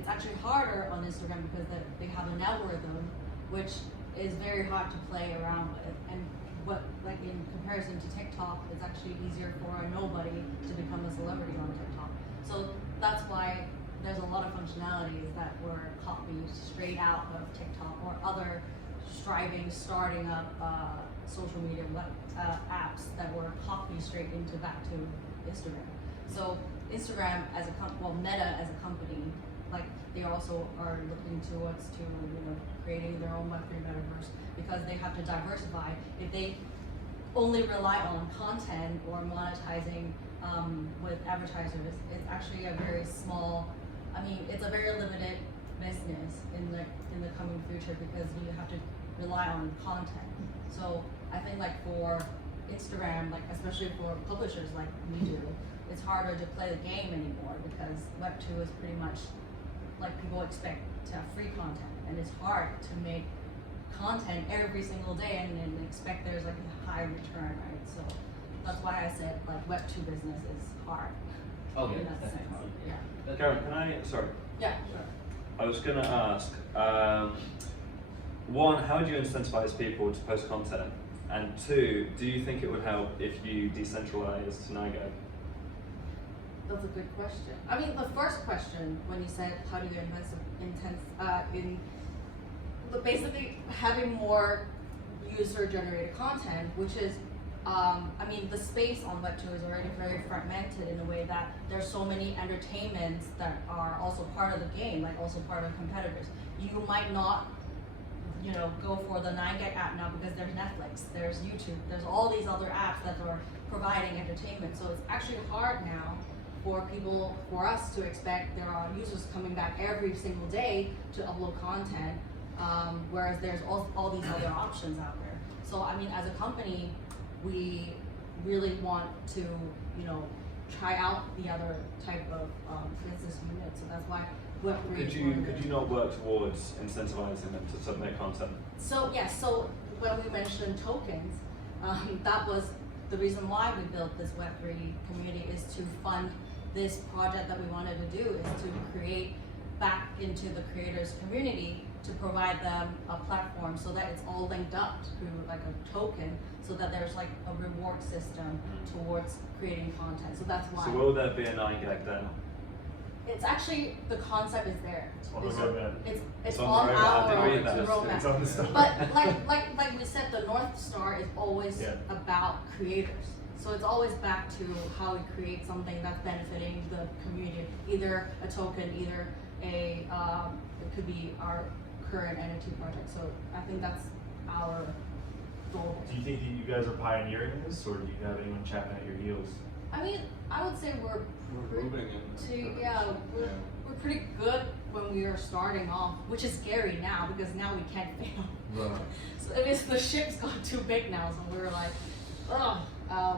it's actually harder on Instagram because they have an algorithm, which is very hard to play around with. And what, like in comparison to TikTok, it's actually easier for a nobody to become a celebrity on TikTok. So that's why there's a lot of functionalities that were copied straight out of TikTok or other starting up social media apps that were copied straight into back to Instagram. So Instagram as a Meta as a company, like they also are looking towards creating their own web3 metaverse because they have to diversify. If they only rely on content or monetizing with advertisers, it's actually a very small. I mean, it's a very limited business in the coming future because you have to rely on content. So I think like for Instagram, like especially for publishers like we do, it's harder to play the game anymore because Web2 is pretty much like people expect to have free content, and it's hard to make content every single day and expect there's like a high return, right? So that's why I said like Web2 business is hard. Oh in yeah, that sense. definitely. Yeah. Karen, can I, sorry. Yeah, sure. I was going to ask, one, how do you incentivize people to post content? And two, do you think it would help if you decentralized NiGo? That's a good question. I mean, the first question when you said how do you basically having more user-generated content, which is, I mean, the space on Web2 is already very fragmented in a way that there's so many entertainments that are also part of the game, like also part of competitors. You might not, go for the 9gag app now because there's Netflix, there's YouTube, there's all these other apps that are providing entertainment. So it's actually hard now for us to expect there are users coming back every single day to upload content, whereas there's all these other options out there. So I mean, as a company, we really want to, try out the other type of business units. So that's why Web3. Could you not work towards incentivizing them to submit content? So yes, so when we mentioned tokens, that was the reason why we built this Web3 community, is to fund this project that we wanted to do, is to create back into the creators community to provide them a platform so that it's all linked up through like a token, so that there's like a reward system towards creating content. So that's why. So will there be a 9gag then? It's actually, the concept is there. On the roadmap. It's on on the roadmap. our I didn't read that. roadmap. It's on the stuff. But like we said, the North Star is always about creators. So it's always back to how we create something that's benefiting the community, either a token, either a it could be our current NFT project. So I think that's our goal. Do you think that you guys are pioneering this, or do you have anyone chapping at your heels? I mean, I would say we're moving in. we're pretty good when we are starting off, which is scary now because now we can't fail. Right. So it is, the ship's got too big now, so we were like, oh,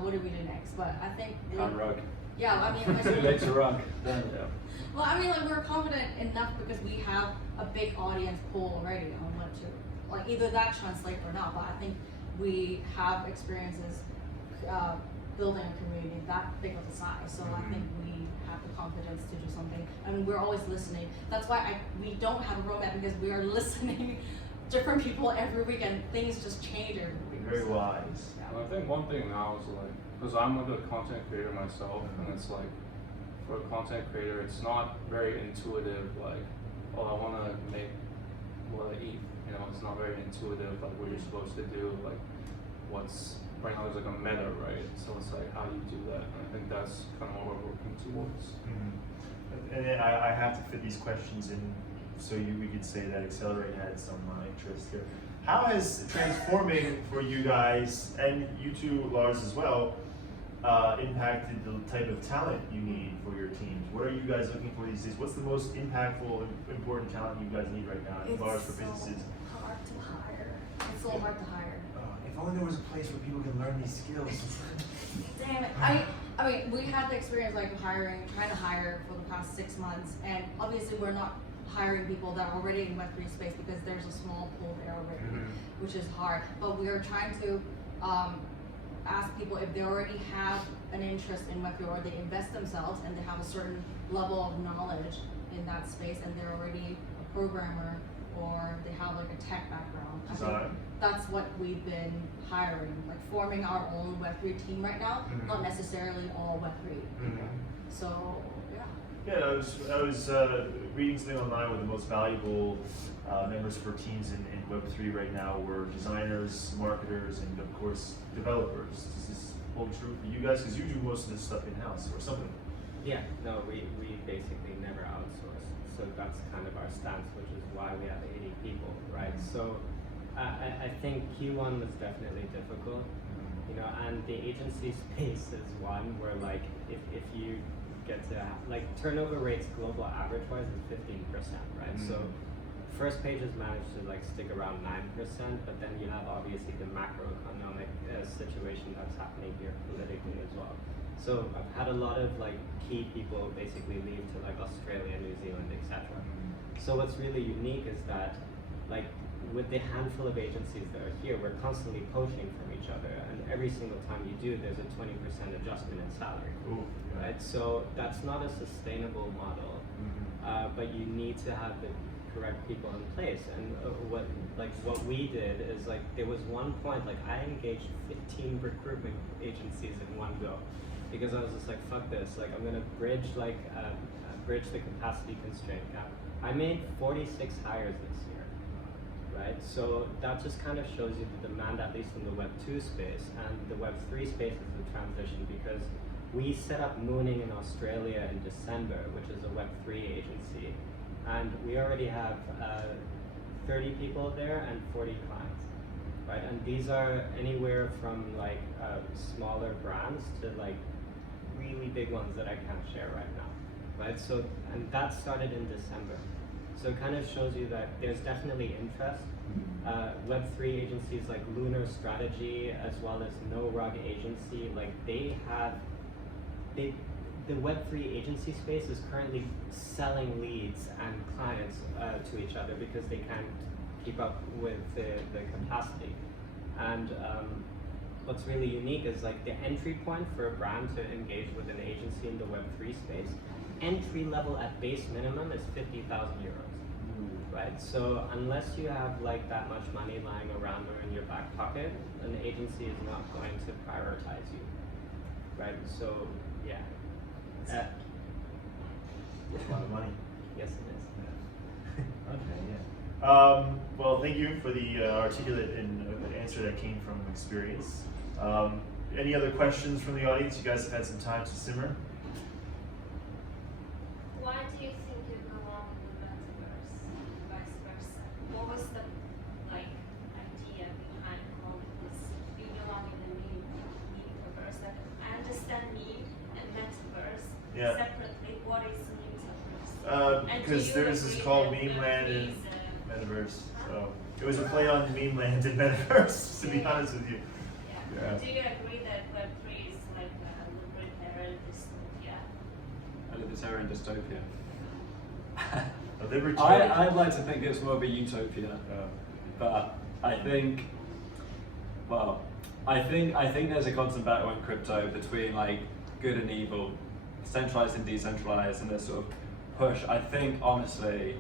what do we do next? But I think Can't rug. yeah, I mean, Too late to rug. Yeah. well, I mean, like we're confident enough because we have a big audience pool already on Web2. Like either that translates or not, but I think we have experiences building a community that big of a size. So I think we have the confidence to do something, and we're always listening. That's why we don't have a roadmap, because we are listening different people every week, and things just change every week. Very wise. I think one thing now is like, because I'm a content creator myself, and it's like, for a content creator, it's not very intuitive, like, oh, I want to make what I eat, it's not very intuitive, like what you're supposed to do, like right now there's like a meta, right? So it's like, how do you do that? And I think that's kind of what we're working towards. And then I have to fit these questions in, so we could say that Xccelerate had some interest here. How has transforming for you guys, and you too, Lars, as well, impacted the type of talent you need for your teams? What are you guys looking for these days? What's the most impactful, important talent you guys need right now, as far as for businesses? It's hard to hire. It's so hard to hire. If only there was a place where people can learn these skills. Damn it. I mean, we had the experience like trying to hire for the past 6 months, and obviously we're not hiring people that are already in Web3 space because there's a small pool there already, which is hard. But we are trying to ask people if they already have an interest in Web3 or they invest themselves and they have a certain level of knowledge in that space and they're already a programmer or they have like a tech background. I think Design. that's what we've been hiring, like forming our own Web3 team right now, not necessarily all Web3 people. So yeah. Yeah, I was reading something online where the most valuable members for teams in Web3 right now were designers, marketers, and of course developers. Does this hold true for you guys? Because you do most of this stuff in-house or something. Yeah, no, we basically never outsource. So that's kind of our stance, which is why we have 80 people, right? So I think Q1 was definitely difficult, you know, and the agency space is one where like if you get to like turnover rates global average wise is 15%, right? So first pages managed to like stick around 9%, but then you have obviously the macroeconomic situation that's happening here politically as well. So I've had a lot of like key people basically leave to like Australia, New Zealand, etc. So what's really unique is that like with the handful of agencies that are here, we're constantly poaching from each other, and every single time you do, there's a 20% adjustment in salary. Ooh, yeah. Right? So that's not a sustainable model, but you need to have the correct people in place. And what we did is like there was one point like I engaged 15 recruitment agencies in one go. Because I was just like, fuck this, like I'm gonna bridge bridge the capacity constraint gap. I made 46 hires this year, right? So that just kind of shows you the demand, at least in the Web 2 space, and the Web 3 space is the transition because we set up Mooning in Australia in December, which is a Web 3 agency, and we already have 30 people there and 40 clients. Right, and these are anywhere from like smaller brands to like really big ones that I can't share right now, right? So, and that started in December. So it kind of shows you that there's definitely interest. Web3 agencies like Lunar Strategy, as well as No Rug Agency, like the Web3 agency space is currently selling leads and clients to each other because they can't keep up with the capacity. And what's really unique is like the entry point for a brand to engage with an agency in the Web3 space, entry level at base minimum is 50,000 euros, right? So unless you have like that much money lying around or in your back pocket, an agency is not going to prioritize you, right? So yeah. That's a lot of money. Yes, it is. Okay, yeah. Well, thank you for the articulate and answer that came from experience. Any other questions from the audience? You guys have had some time to simmer. Why do you think you belong in the Metaverse, vice versa? What was the idea behind calling this? You belong in the Memeverse. I understand meme and Metaverse separately. What is Metaverse? Because there's this called Memeland and Metaverse. So it was a play on Memeland and Metaverse, to be honest with you. Yeah. Do you agree that Web3 is like a libertarian dystopia? A libertarian dystopia. A libertarian. I'd like to think it's more of a utopia, but I think, well, I think there's a constant battle in crypto between like good and evil, centralized and decentralized, and this sort of push. I think honestly,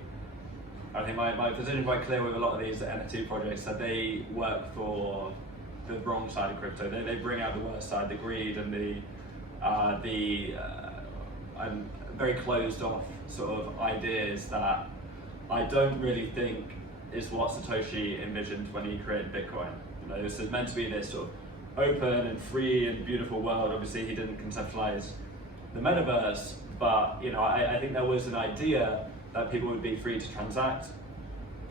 I think my position is quite clear with a lot of these NFT projects that they work for the wrong side of crypto. They bring out the worst side, the greed and the very closed off sort of ideas that I don't really think is what Satoshi envisioned when he created Bitcoin. You know, this is meant to be this sort of open and free and beautiful world. Obviously, he didn't conceptualize the metaverse, but you know, I think there was an idea that people would be free to transact.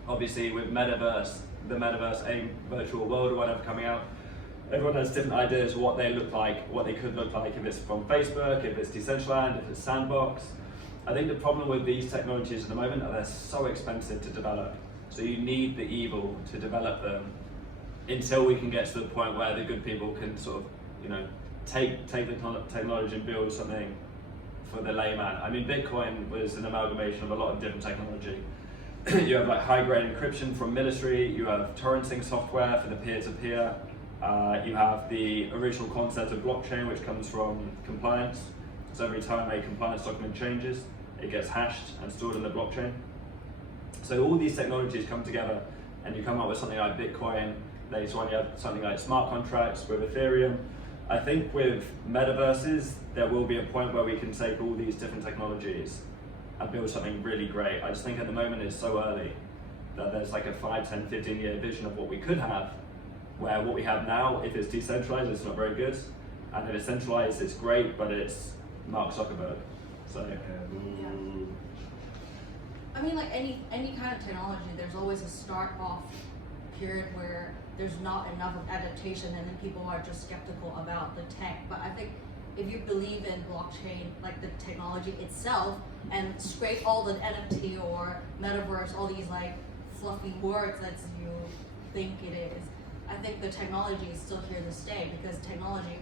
Obviously, with Metaverse, the Metaverse, a virtual world or whatever coming out, everyone has different ideas of what they look like, what they could look like if it's from Facebook, if it's Decentraland, if it's Sandbox. I think the problem with these technologies at the moment are they're so expensive to develop. So you need the evil to develop them until we can get to the point where the good people can sort of, you know, take the technology and build something for the layman. I mean, Bitcoin was an amalgamation of a lot of different technology. You have like high-grade encryption from military, you have torrenting software for the peer-to-peer, you have the original concept of blockchain, which comes from compliance. So every time a compliance document changes, it gets hashed and stored in the blockchain. So all these technologies come together and you come up with something like Bitcoin. Later on you have something like smart contracts with Ethereum. I think with metaverses, there will be a point where we can take all these different technologies and build something really great. I just think at the moment it's so early that there's like a 5, 10, 15 year vision of what we could have, where what we have now, if it's decentralized, it's not very good. And if it's centralized, it's great, but it's Mark Zuckerberg. So. I mean, like any kind of technology, there's always a start off period where there's not enough of adaptation and then people are just skeptical about the tech. But I think if you believe in blockchain, like the technology itself, and scrape all the NFT or Metaverse, all these like fluffy words that you think it is, I think the technology is still here to stay, because technology,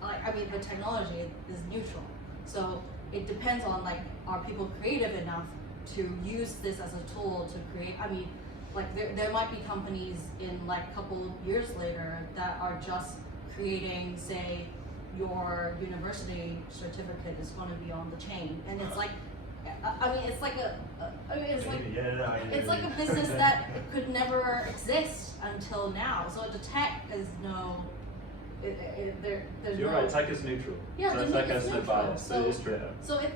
the technology is neutral. So it depends on like, are people creative enough to use this as a tool to create, like there might be companies in like a couple of years later that are just creating, say, your university certificate is going to be on the chain, and it's like, it's like it's like a business that could never exist until now. So the tech is no, there's You're no, right, tech is neutral. Yeah, so the tech tech has is no neutral. bias. So- It is true. So if,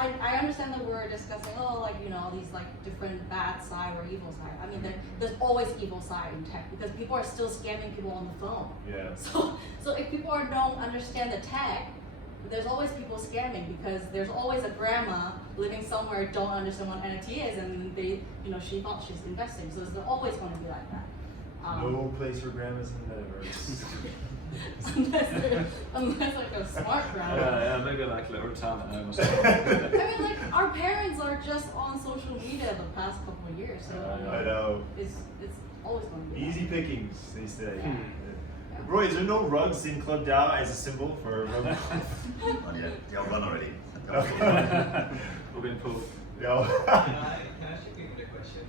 I understand that we're discussing, all these like different bad side or evil side. I mean, there's always evil side in tech, because people are still scamming people on the phone. Yeah. So if people don't understand the tech, there's always people scamming, because there's always a grandma living somewhere don't understand what NFT is, and they, she thought she's investing. So there's always going to be like that. No place for grandmas in the metaverse. unless like a smart grandma. Yeah, maybe like a little retirement home or something. I mean, like our parents are just on social media the past couple of years, so I know. it's always going to be Easy that. pickings, they say. Yeah. Roy, is there no rugs in Club DAO as a symbol for rug? Not yet. Y'all run already. We've been pulled. Yeah. Can I ask you a question?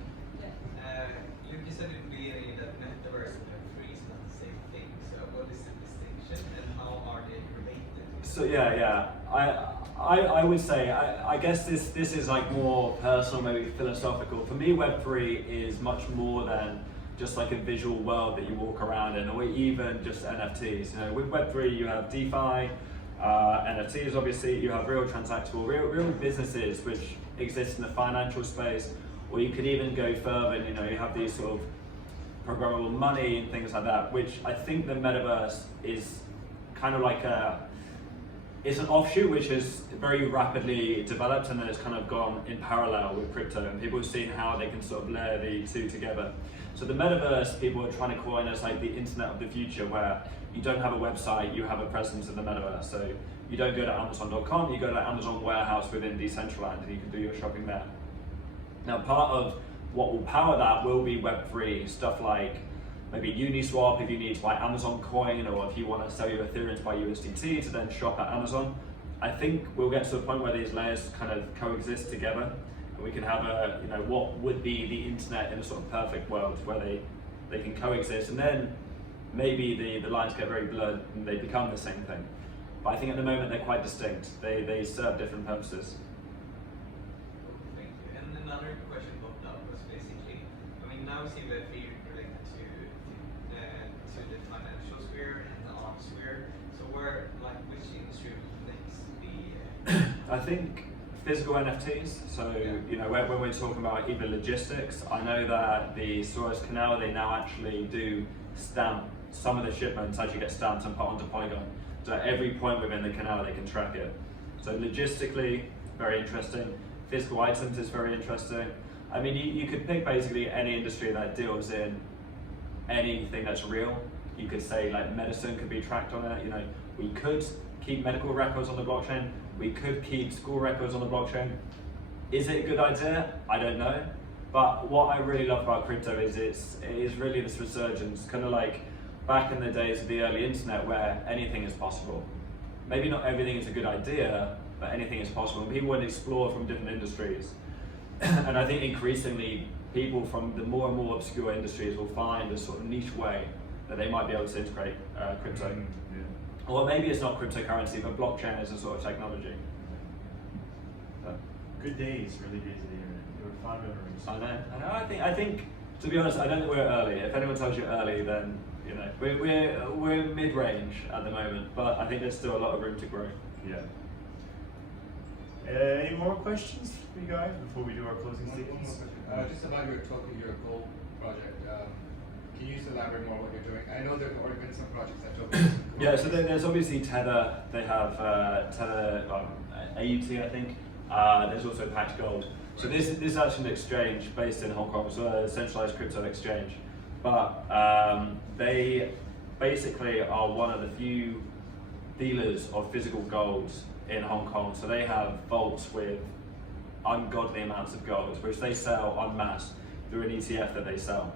You said in the beginning that Metaverse and Web3 is not the same thing. So what is the distinction and how are they related? So yeah. I would say, I guess this is like more personal, maybe philosophical. For me, Web3 is much more than just like a visual world that you walk around in, or even just NFTs. With Web3 you have DeFi, NFTs obviously, you have real transactable, real businesses which exist in the financial space, or you could even go further and you have these sort of programmable money and things like that, which I think the Metaverse is kind of like it's an offshoot which has very rapidly developed, and then it's kind of gone in parallel with crypto, and people have seen how they can sort of layer the two together. So the Metaverse, people are trying to coin as like the internet of the future, where you don't have a website, you have a presence in the Metaverse. So you don't go to Amazon.com, you go to Amazon warehouse within Decentraland, and you can do your shopping there. Now, part of what will power that will be Web3, stuff like maybe Uniswap if you need to buy Amazon coin, or if you want to sell your Ethereum to buy USDT to then shop at Amazon. I think we'll get to a point where these layers kind of coexist together, and we can have what would be the internet in a sort of perfect world where they can coexist, and then maybe the lines get very blurred and they become the same thing. But I think at the moment they're quite distinct. They serve different purposes. Thank you. And another question popped up was basically, now we see Web3 related to the financial sphere and the art sphere. So which industry will next be? I think physical NFTs. So when we're talking about even logistics, I know that the Suez Canal, they now actually do stamp some of the shipments actually get stamped and put onto Polygon. So at every point within the canal they can track it. So logistically, very interesting. Physical items is very interesting. I mean, you could pick basically any industry that deals in anything that's real. You could say like medicine could be tracked on it. We could keep medical records on the blockchain. We could keep school records on the blockchain. Is it a good idea? I don't know. But what I really love about crypto is it is really this resurgence, kind of like back in the days of the early internet where anything is possible. Maybe not everything is a good idea, but anything is possible. And people would explore from different industries. And I think increasingly people from the more and more obscure industries will find a sort of niche way that they might be able to integrate crypto. Yeah. Or maybe it's not cryptocurrency, but blockchain is a sort of technology. So. Good days, really days of the internet. They were fond memories. I know. I think, to be honest, I don't think we're early. If anyone tells you early, then you know we're mid-range at the moment, but I think there's still a lot of room to grow. Yeah. Any more questions for you guys before we do our closing One more statements? question. Just about your gold project. Can you just elaborate more what you're doing? I know there have already been some projects that took. Yeah, so there's obviously Tether. They have Tether AUT, I think. There's also Packed Gold. So this is actually an exchange based in Hong Kong, so a centralized crypto exchange. But they basically are one of the few dealers of physical gold in Hong Kong. So they have vaults with ungodly amounts of gold, which they sell en masse through an ETF that they sell.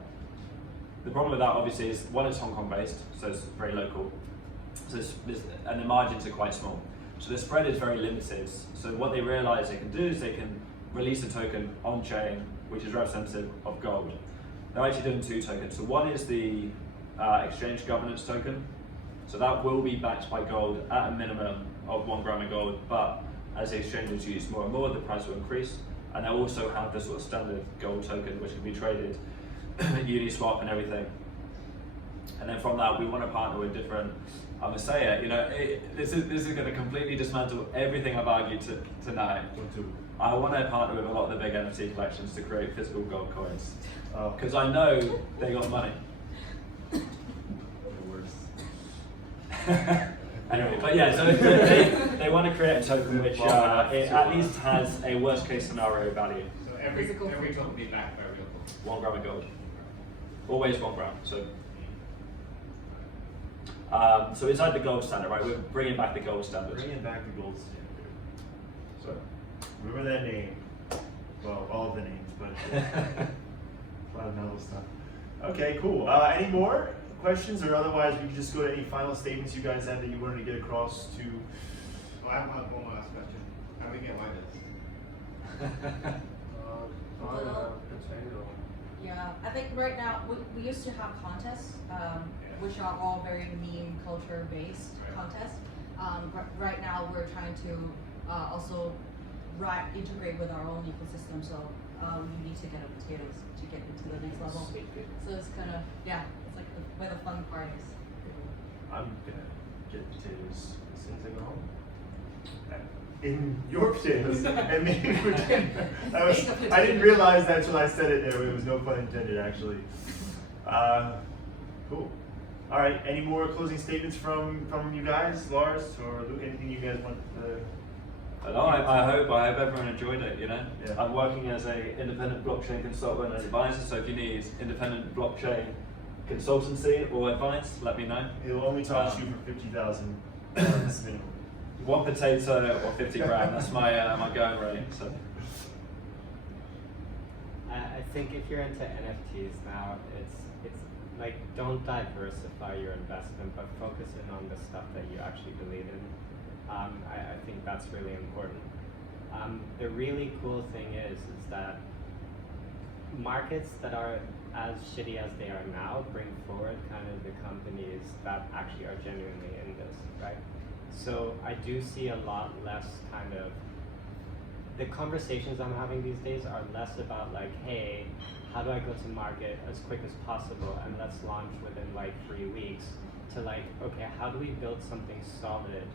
The problem with that obviously is, one, it's Hong Kong based, so it's very local, so and the margins are quite small. So the spread is very limited. So what they realize they can do is they can release a token on chain, which is representative of gold. They're actually doing two tokens. So one is the exchange governance token. So that will be backed by gold at a minimum of 1 gram of gold, but as the exchanges use more and more, the price will increase. And they'll also have the sort of standard gold token, which can be traded Uniswap and everything. And then from that, we want to partner with different, I'm gonna say it, you know, this is going to completely dismantle everything I've argued tonight. I want to partner with a lot of the big NFT collections to create physical gold coins. Because I know they got money. Anyway, but yeah, so they want to create a token which it at least has a worst case scenario value. So every token will be backed by real gold. 1 gram of gold. Always 1 gram. So inside the gold standard, right? We're bringing back the gold standard. Bringing back the gold standard. So remember that name. Well, all of the names, but a lot of metal stuff. Okay, cool. Any more questions, or otherwise we can just go to any final statements you guys have that you wanted to get across to? Oh, I have one last question. How do we get miners? Yeah, I think right now we used to have contests, which are all very meme culture based contests. Right now we're trying to also integrate with our own ecosystem, so we need to get potatoes to get into the next level. So it's kind of, yeah, it's like where the fun part is. I'm gonna get potatoes as soon as I go home. In your potatoes, and maybe for dinner. I didn't realize that till I said it there. It was no pun intended, actually. Cool. All right. Any more closing statements from you guys, Lars or Luke? Anything you guys want to? No, I hope everyone enjoyed it. You know, Yeah. I'm working as an independent blockchain consultant and advisor. So if you need independent blockchain consultancy or advice, let me know. It'll only charge you for 50,000 minimum. 1 potato or 50 gram. That's my my going rate. So. I think if you're into NFTs now, it's like, don't diversify your investment, but focus in on the stuff that you actually believe in. I think that's really important. The really cool thing is that markets that are as shitty as they are now bring forward kind of the companies that actually are genuinely in this, right? So I do see a lot less kind of, the conversations I'm having these days are less about like, hey, how do I go to market as quick as possible and let's launch within like 3 weeks, to like, okay, how do we build something solid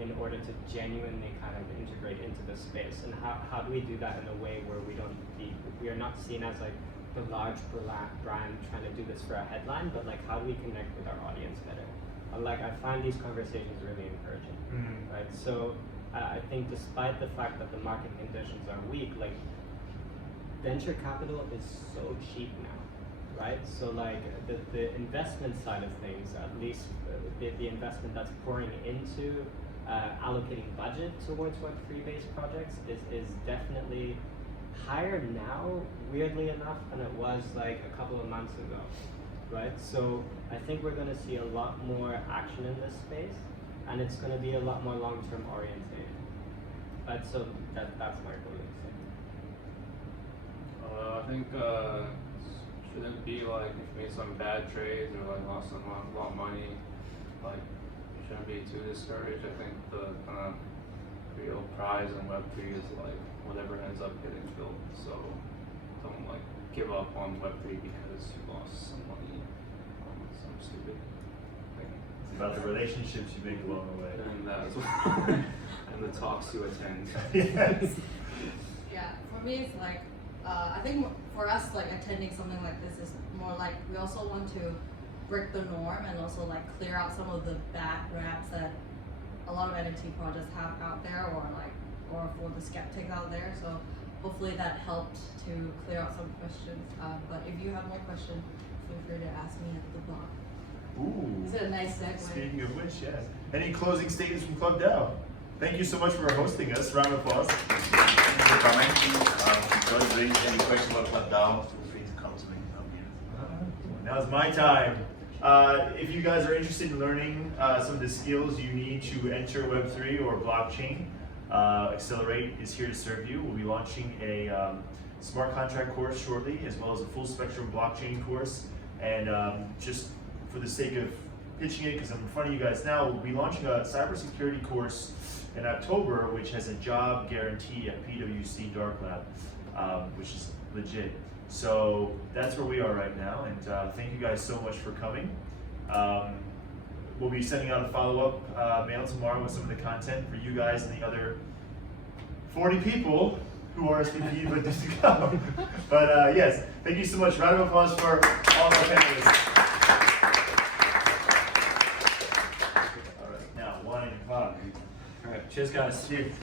in order to genuinely kind of integrate into the space, and how do we do that in a way where we are not seen as like the large brand trying to do this for a headline, but like how do we connect with our audience better? Like I find these conversations really encouraging, right? So I think despite the fact that the market conditions are weak, like venture capital is so cheap now, right? So like the investment side of things, at least the investment that's pouring into allocating budget towards Web3 based projects is definitely higher now, weirdly enough, than it was like a couple of months ago. Right, so I think we're going to see a lot more action in this space, and it's going to be a lot more long-term oriented. So that's my closing statement. I think shouldn't be like if you made some bad trades or like lost a lot of money, like you shouldn't be too discouraged. I think the real prize in Web3 is like whatever ends up getting built. So don't like give up on Web3 because you lost some money on some stupid thing. It's about the relationships you make along the way. And that as well. And the talks you attend. Yes. Yeah, for me it's like, I think for us like attending something like this is more like we also want to break the norm and also like clear out some of the bad raps that a lot of NFT projects have out there or for the skeptics out there. So hopefully that helped to clear out some questions. But if you have more questions, feel free to ask me at the blog. Ooh. Is it a nice segue? Speaking of which, yes. Any closing statements from Club DAO? Thank you so much for hosting us. Round of applause. Thanks for coming. If there's any questions about Club DAO, feel free to come to me. I'm here. Now's my time. If you guys are interested in learning some of the skills you need to enter Web3 or blockchain, Xccelerate is here to serve you. We'll be launching a smart contract course shortly, as well as a full spectrum blockchain course. And just for the sake of pitching it, because I'm in front of you guys now, we'll be launching a cybersecurity course in October, which has a job guarantee at PwC Dark Lab, which is legit. So that's where we are right now, and thank you guys so much for coming. We'll be sending out a follow-up mail tomorrow with some of the content for you guys and the other 40 people who are SVP but didn't come. But yes, thank you so much. Round of applause for all of our panelists. All right, now 1 o'clock. All right, cheers, guys. Cheers.